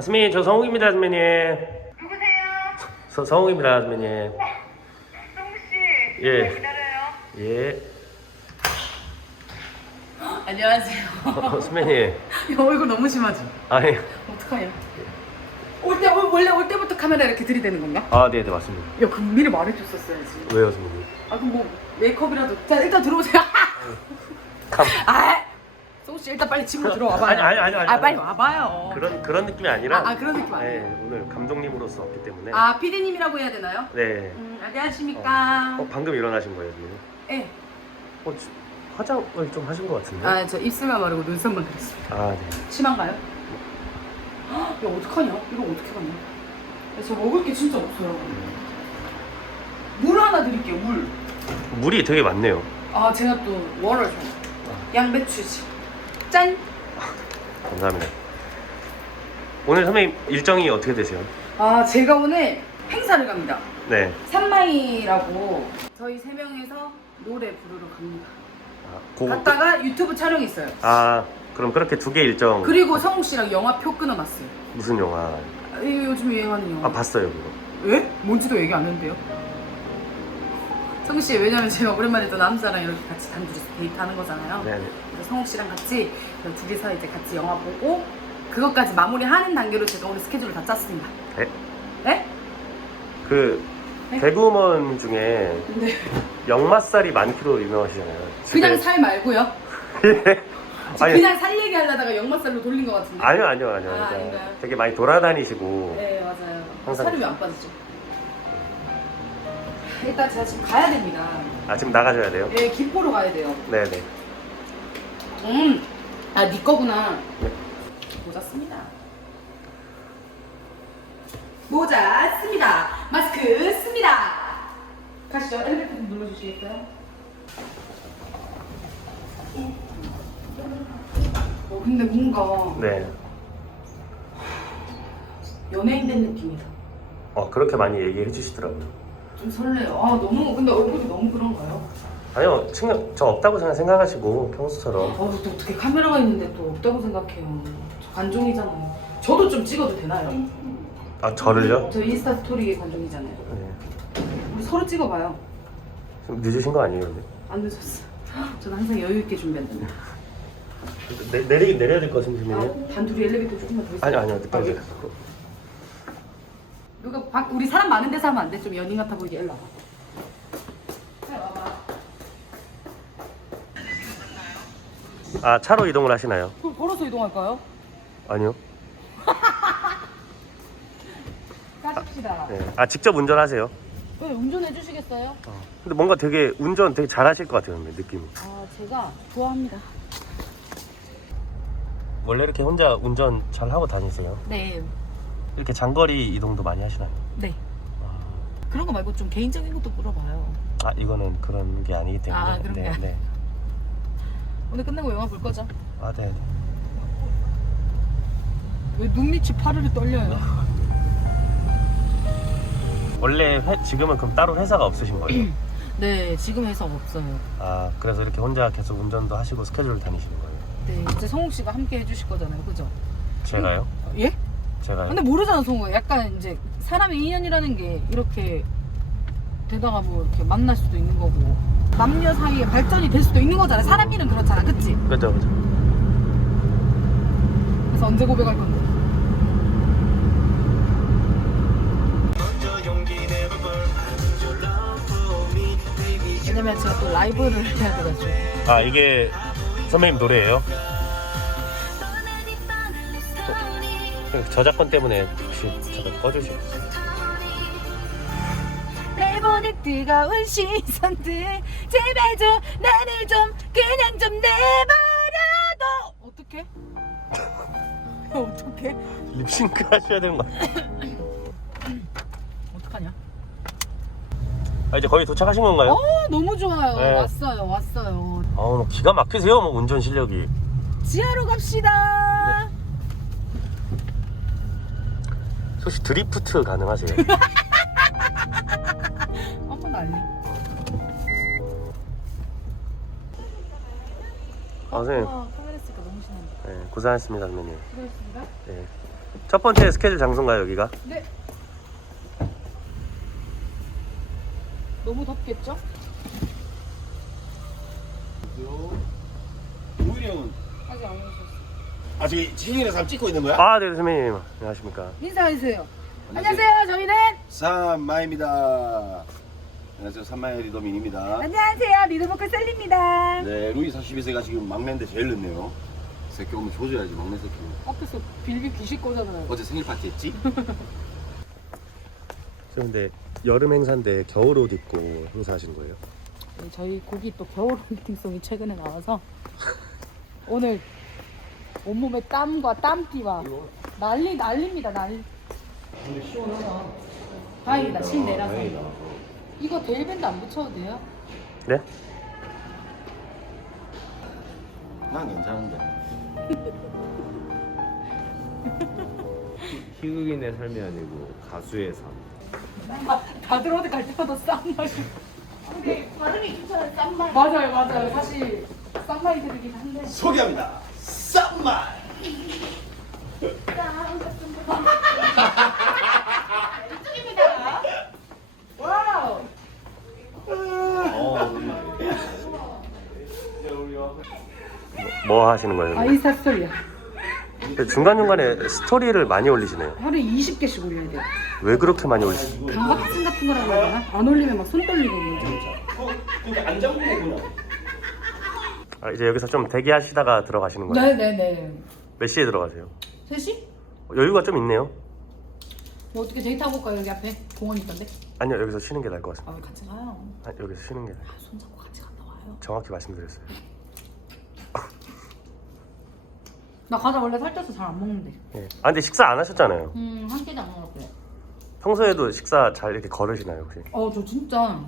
아, 선배님 저 성욱입니다 선배님 누구세요? 서, 성욱입니다 선배님 성우 씨. 예. 기다려요. 예 안녕하세요. 어, 선배님 야, 얼굴 너무 심하지? 아니 어떡하냐? 올 때, 올- 원래 올 때부터 카메라 이렇게 들이대는 건가? 아 네네 맞습니다 야, 그 미리 말해줬었어야지. 왜요 선배님 아, 그럼 뭐 메이크업이라도. 자, 일단 들어오세요. 감 아, 성우 씨 일단 빨리 집으로 들어와봐요. 아니, 아니, 아니, 아니, 아. 빨리 와봐요. 그런 그런 느낌이 아니라 아, 아, 그런 느낌 아니에요? 네, 오늘 감독님으로서 왔기 때문에 아, 피디님이라고 해야 되나요? 네 음, 안녕하십니까. 어, 방금 일어나신 거예요 선배님 예. 어, 지- 화장을 좀 하신 것 같은데 아, 저 입술만 마르고 눈썹만 그렸습니다. 아, 네. 심한가요? 헉, 야, 어떡하냐? 이거 어떻게? 야, 저 먹을 게 진짜 없어요. 물 하나 드릴게요, 물. 물이 되게 많네요 아 제가 또 워를 좀 양배추지 짠. 감사합니다. 오늘 선배님 일정이 어떻게 되세요? 아 제가 오늘 행사를 갑니다. 네. 산마이라고 저희 세 명에서 노래 부르러 갑니다. 아, 고, 갔다가 유튜브 촬영 있어요. 아 그럼 그렇게 두 개 일정. 그리고 성욱 씨랑 영화 표 끊어놨어요. 무슨 영화? 아, 이거 요즘 유행하는 영화. 아 봤어요 그거. 왜? 뭔지도 얘기 안 했는데요 성욱 씨 왜냐면 제가 오랜만에 또 남자랑 이렇게 같이 단둘이서 데이트하는 거잖아요 네네 그래서 성욱 씨랑 같이 그 둘이서 이제 같이 영화 보고 그것까지 마무리하는 단계로 제가 오늘 스케줄을 다 짰습니다. 네? 네? 그 네? 개그우먼 중에 네. 역마살이 많기로 유명하시잖아요 그냥 살 말고요. 아니, 그냥 살 얘기하려다가 역마살로 돌린 것 같은데. 아니요 아니요 아니요 아, 그러니까 아닌가요? 되게 많이 돌아다니시고 네 맞아요. 항상 살이 왜 안 빠지죠? 일단 제가 지금 가야 됩니다. 아 지금 나가셔야 돼요? 예, 김포로 가야 돼요. 네네 음, 아 네 거구나. 네. 모자 씁니다. 모자 씁니다. 마스크 씁니다. 가시죠. 엘리베이터 좀 눌러주시겠어요? 어, 근데 뭔가 네. 연예인 된 느낌이다. 어 그렇게 많이 얘기해 주시더라고요 좀 설레요. 아 너무 근데 얼굴이 너무 그런가요? 아니요 신경 저 없다고 그냥 생각하시고 평소처럼 아, 또 어떻게 카메라가 있는데 또 없다고 생각해요. 저 관종이잖아요. 저도 좀 찍어도 되나요? 아 저를요? 저 인스타 스토리 관종이잖아요. 네. 우리 서로 찍어봐요. 좀 늦으신 거 아니에요 근데? 안 늦었어. 저는 항상 여유 있게 준비한다. 내, 내리, 내려야 될 것 같은데 선배님? 아, 단둘이 엘리베이터 조금만 더 있어. 아니 아니요 아, 예. 늦게 누가 밖 우리 사람 많은 데서 하면 안 돼. 좀 연인 같아 보이게 일로 와봐. 빨리 와봐. 아 차로 이동을 하시나요? 그럼 걸어서 이동할까요? 아니요 까십시다. 네. 아 직접 운전하세요 왜 운전해 주시겠어요? 어. 근데 뭔가 되게 운전 되게 잘하실 것 같아요 근데 느낌이 아 제가 좋아합니다. 원래 이렇게 혼자 운전 잘 하고 다니세요? 네, 이렇게 장거리 이동도 많이 하시나요? 네. 아, 그런 거 말고 좀 개인적인 것도 물어봐요. 아 이거는 그런 게 아니기 때문에 아, 그런 게 네, 아니- 네. 오늘 끝나고 영화 볼 거죠? 아 네. 왜 눈밑이 파르르 떨려요? 원래 회, 지금은 그럼 따로 회사가 없으신 거예요? 네, 지금 해서 없어요. 아 그래서 이렇게 혼자 계속 운전도 하시고 스케줄 다니시는 거예요? 네, 이제 성욱 씨가 함께 해주실 거잖아요, 그죠? 제가요? 예? 제가요? 근데 모르잖아, 성우가. 약간 이제 사람의 인연이라는 게 이렇게 되다가 뭐 이렇게 만날 수도 있는 거고 남녀 사이에 발전이 될 수도 있는 거잖아. 사람 일은 그렇잖아, 그치? 그죠 그죠 그래서 언제 고백할 건데? 왜냐면 제가 또 라이브를 해야 돼가지고. 아 이게 선배님 노래예요? 저작권 때문에 혹시 잠깐 꺼주시겠어요? 내 보는 뜨거운 시선들 제발 좀 나를 좀 그냥 좀 내버려둬 어떡해? 어떡해? 립싱크 하셔야 되는 거 아니에요? 어떡하냐? 아 이제 거의 도착하신 건가요? 어 너무 좋아요 네. 왔어요 왔어요 아 오늘 기가 막히세요 뭐 운전 실력이 지하로 갑시다 혹시 드리프트 가능하세요? 한번 날리 아 선생님 아, 카메라 쓰니까 너무 신난다 네, 고생하셨습니다 선배님 수고했습니다 네. 첫 번째 스케줄 장소인가요 여기가? 네. 너무 덥겠죠? 형은 아직 안 오셨어. 아 저기 지진이라서 한번 찍고 있는 거야? 아 네 선배님 안녕하십니까 인사해주세요. 안녕하세요. 안녕하세요. 저희는 산마입니다. 안녕하세요. 산마의 리더민입니다. 안녕하세요. 리더보컬 셀리입니다. 네, 루이 42세가 지금 막내인데 제일 늦네요. 새끼 오면 조져야지 막내 새끼. 앞에서 빌빌 귀실 거잖아요. 어제 생일 파티 했지? 저 근데 여름 행사인데 겨울 옷 입고 행사하신 거예요? 네, 저희 곡이 또 겨울 미팅송이 최근에 나와서 오늘 온몸에 땀과 땀띠와 난리 난리입니다 난리. 다행이다 실 내라서. 이거 데일밴드 안 붙여도 돼요? 네? 난 괜찮은데. 희극인의 삶이 아니고 가수의 삶. 다들 어디 갈 때마다 싼말. 근데 발음이 괜찮아요 싼말. 맞아요 맞아요 사실 싼말이 들리긴 한데. 소개합니다. 와우. 뭐 하시는 거예요? 아 인스타 스토리야. 중간 중간에 스토리를 많이 올리시네요. 하루에 20개씩 올려야 돼요. 왜 그렇게 많이 올리시? 강박증 같은 거라고 해야 되나? 안 올리면 막 손 떨리고. 그러니까 안 잡는 거구나. 아, 이제 여기서 좀 대기하시다가 들어가시는 거예요? 네네네. 몇 시에 들어가세요? 3시? 여유가 좀 있네요. 뭐 어떻게 데이트하고 올까요 여기 앞에? 공원 있던데? 아니요 여기서 쉬는 게 나을 것 같습니다. 아 왜 같이 가요? 아, 여기서 쉬는 게 나을. 아, 손잡고 같이 갔다 와요. 정확히 말씀드렸어요. 나 과자 원래 살쪄서 잘 안 먹는데. 예. 아 근데 식사 안 하셨잖아요. 음, 한 끼도 안 먹었어요. 평소에도 식사 잘 이렇게 거르시나요 혹시? 어, 저 진짜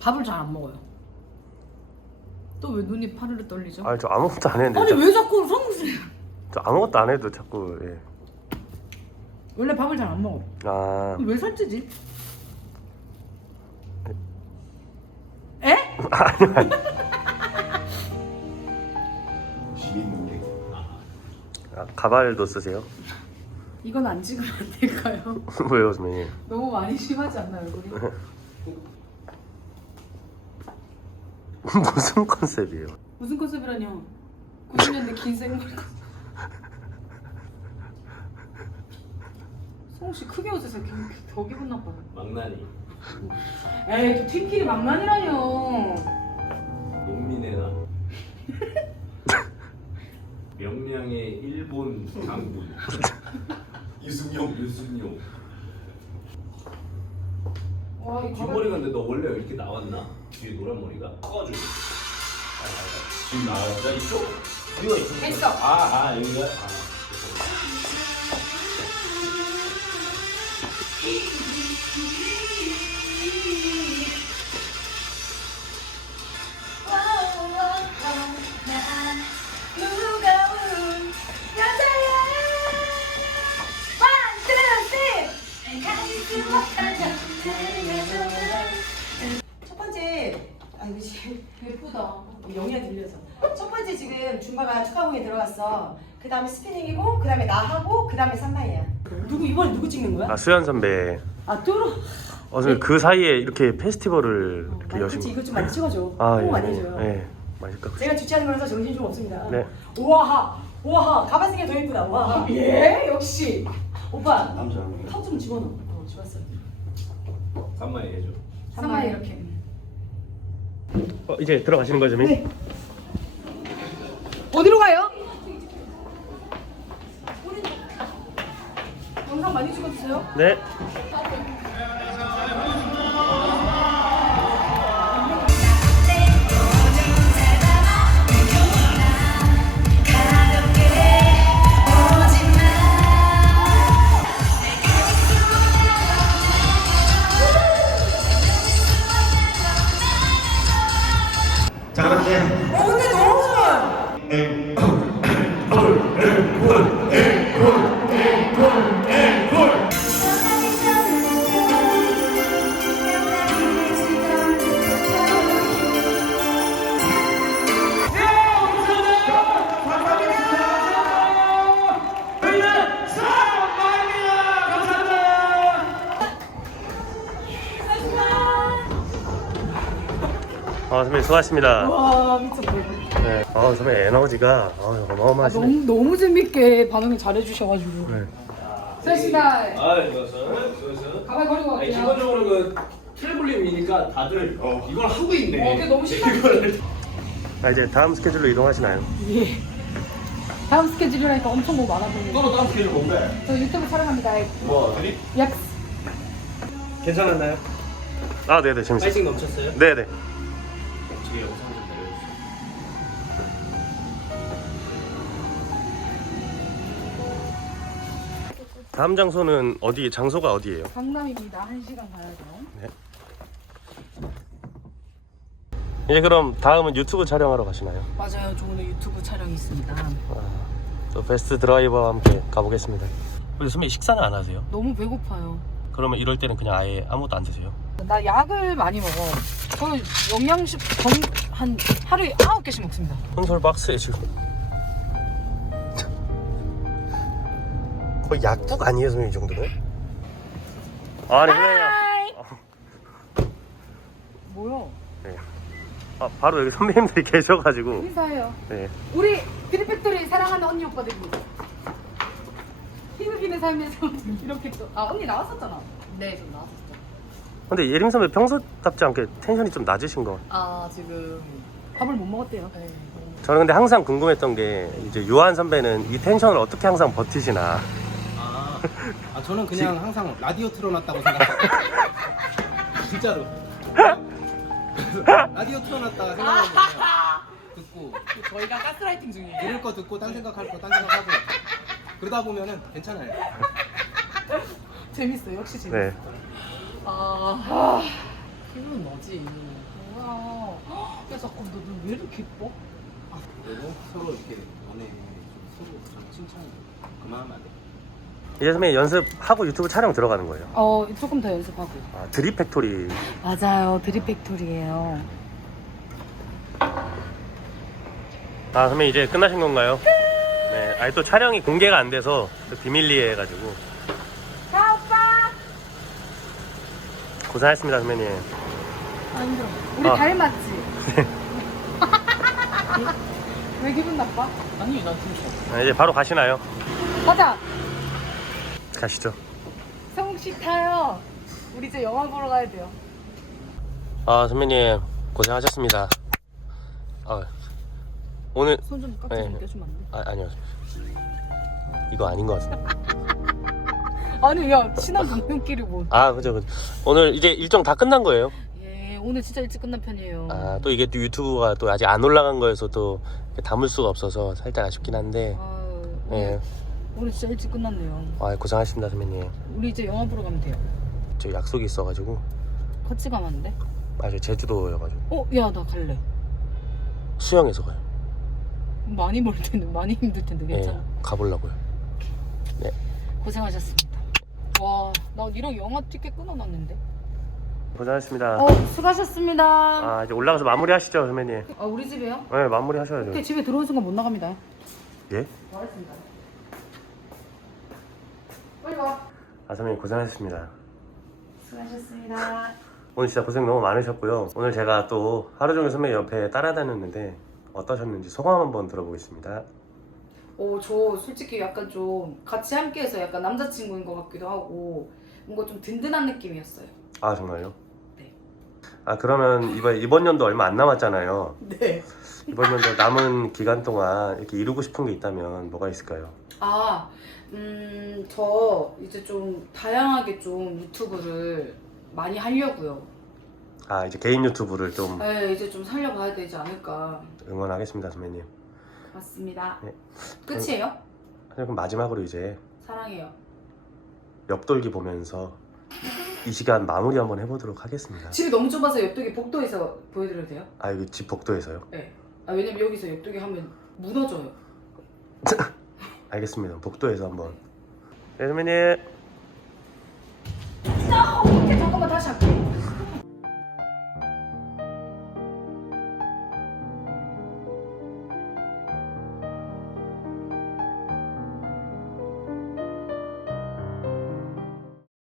밥을 잘 안 먹어요. 또 왜 눈이 파르르 떨리죠? 아니 저 아무것도 안 했는데 아니 저, 왜 자꾸 성수? 저 아무것도 안 해도 자꾸 예. 원래 밥을 잘 안 먹어. 아왜 살찌지? 에? 아니요 아니. 문제. 아, 가발도 쓰세요? 이건 안 찍으면 안 될까요? 왜요 선배님? 너무 많이 심하지 않나요, 얼굴이? 무슨 컨셉이에요? 무슨 컨셉이라뇨? 90년대 긴 생머리 컨셉. 성우 씨 크게 웃으세요. 기- 더 기분 나빠요. 망나니. 에이, 또 팀끼리 망난이라뇨. 농민의 나. 명량의 일본 장군 유승용. 유승용. 와, 이 뒷머리가 근데 너 원래 이렇게 나왔나? 뒤에 노란 머리가? 커가지고. 지금 나왔어 이쪽? 이거 이쪽. 됐어. 아, 아 여기가. 아. 축하공에 들어갔어 그 다음에 스피닝이고 그 다음에 나하고 그 다음에 산마이야 누구 이번에 누구 찍는 거야? 아 수현 선배. 아 뚜루 어, 선생님 그 사이에 이렇게 페스티벌을 이렇게 많이 여신. 그치 이것 좀 많이 찍어줘 아꼭 예. 많이 해줘요 예. 것 같아요. 제가 주최하는 거라서 정신 좀 없습니다 네. 우와하 우와하 가발 쓰기 더 예쁘다 우와하 예 역시 오빠 남자는 턱좀 집어넣어 어 좋았어 간만에 해줘. 산마이 이렇게. 어, 이제 들어가시는 거죠, 선배님? 어디로 가요? 영상 많이 찍어주세요. 네. 아 선배님 수고하셨습니다. 와 미쳤다. 네. 아 선배님 에너지가 어, 아, 어마어마하시네. 너무 너무 재밌게 반응을 잘해주셔가지고. 네. 수고하셨습니다. 아 이것은 이것은 가발 버리고 아니, 갈게요. 기본적으로 그 트래블링이니까 다들 이걸 하고 있네. 어, 그게 너무. 이거를 아 이제 다음 스케줄로 이동하시나요? 예. 다음 스케줄이라니까 엄청 뭐 많아 보이네. 또 다음 스케줄 뭔데? 저 유튜브 촬영합니다. 뭐 드립? 약. 괜찮았나요? 아 네네 재밌어요. 파이팅 넘쳤어요? 네네. 다음 장소는 어디 장소가 어디예요? 강남입니다. 한 시간 가야죠. 이제 그럼 다음은 유튜브 촬영하러 가시나요? 맞아요. 저 오늘 유튜브 촬영이 있습니다. 아, 또 베스트 드라이버와 함께 가보겠습니다. 근데 선배님 식사는 안 하세요? 너무 배고파요. 그러면 이럴 때는 그냥 아예 아무것도 안 드세요? 나 약을 많이 먹어. 저는 영양식 건, 한 하루에 아홉 개씩 먹습니다. 혼솔 박스에 지금 거의 약국 아니에요 선배님 이 정도면? 아니 선배님 뭐요? 아, 바로 여기 선배님들이 계셔가지고 인사해요. 네. 우리 비리팩토리 사랑하는 언니 오빠들입니다. 희극인의 삶에서 이렇게 또, 아, 언니 나왔었잖아. 네, 좀 나왔었죠. 근데 예림 선배 평소답지 않게 텐션이 좀 낮으신 거 아, 지금 밥을 못 먹었대요. 네. 저는 근데 항상 궁금했던 게 이제 유한 선배는 이 텐션을 어떻게 항상 버티시나 아, 아 저는 그냥 항상 라디오 틀어놨다고 생각해요. 진짜로. 라디오 틀어놨다가 생각하면 듣고 저희가 가스라이팅 중이에요. 들을 거 듣고 딴 생각할 거 딴 생각하고 그러다 보면은 괜찮아요. 재밌어요. 역시 재밌어. 네. 아, 기분 나지. 뭐야. 야, 잠깐, 너왜 이렇게 예뻐? 그리고 서로 이렇게 연애 서로 좀 칭찬 그만하면 안 돼. 이제 선배님 연습하고 유튜브 촬영 들어가는 거예요 어, 조금 더 연습하고. 아, 드립 팩토리 맞아요. 드립 팩토리예요. 아 선배님 이제 끝나신 건가요? 네 아니 또 촬영이 공개가 안 돼서 또 비밀리에 해가지고 가, 오빠! 고생하셨습니다 선배님 아, 힘들어. 우리 아. 닮았지? 왜 기분 나빠? 아니 난 괜찮아. 아, 이제 바로 가시나요? 가자! 가시죠 성욱 씨 타요. 우리 이제 영화 보러 가야 돼요. 아 선배님 고생하셨습니다 아, 오늘 손좀 깍지 네. 좀 껴주면 안 돼? 아, 아니요 이거 아닌 것 같습니다 아니, 야, 친한 동료끼리 뭐. 아 그죠 그죠 오늘 이제 일정 다 끝난 거예요 예, 오늘 진짜 일찍 끝난 편이에요. 아 또 이게 또 유튜브가 또 아직 안 올라간 거여서 또 담을 수가 없어서 살짝 아쉽긴 한데 아유, 예. 오늘 진짜 일찍 끝났네요. 아 고생하셨습니다 선배님 우리 이제 영화 보러 가면 돼요. 저 약속이 있어가지고 같이 가면 안 돼? 아저 제주도여가지고 어, 야, 나 갈래. 수영해서 가요 많이 멀 텐데, 많이 힘들 텐데, 괜찮아. 예, 가보려고요 고생하셨습니다. 와, 나 이런 영화 티켓 끊어놨는데. 고생하셨습니다 어, 수고하셨습니다. 아, 아 이제 올라가서 마무리하시죠 선배님 우리 집에요? 네 마무리 하셔야죠 오케이, 집에 들어온 순간 못 나갑니다. 예? 알겠습니다. 아 선배님 고생하셨습니다 수고하셨습니다. 오늘 진짜 고생 너무 많으셨고요 오늘 제가 또 하루 종일 선배님 옆에 따라다녔는데 어떠셨는지 소감 한번 들어보겠습니다 어, 저 솔직히 약간 좀 같이 함께해서 약간 남자친구인 것 같기도 하고 뭔가 좀 든든한 느낌이었어요. 아 정말요? 네. 아 그러면 이번 이번 연도 얼마 안 남았잖아요 네. 이번 연도 남은 기간 동안 이렇게 이루고 싶은 게 있다면 뭐가 있을까요? 아, 음, 저 이제 좀 다양하게 좀 유튜브를 많이 하려고요. 아 이제 개인 유튜브를 좀 네, 이제 좀 살려봐야 되지 않을까. 응원하겠습니다 선배님 맞습니다. 네. 끝이에요? 아니, 그럼 마지막으로 이제 사랑해요. 옆돌기 보면서 이 시간 마무리 한번 해보도록 하겠습니다 집이 너무 좁아서 옆쪽에 복도에서 보여드려도 돼요? 아 이거 집 복도에서요? 네. 아, 왜냐면 여기서 옆쪽에 하면 무너져요. 알겠습니다 복도에서 한번 네 선배님 아, 오케이, 잠깐만 다시 할게.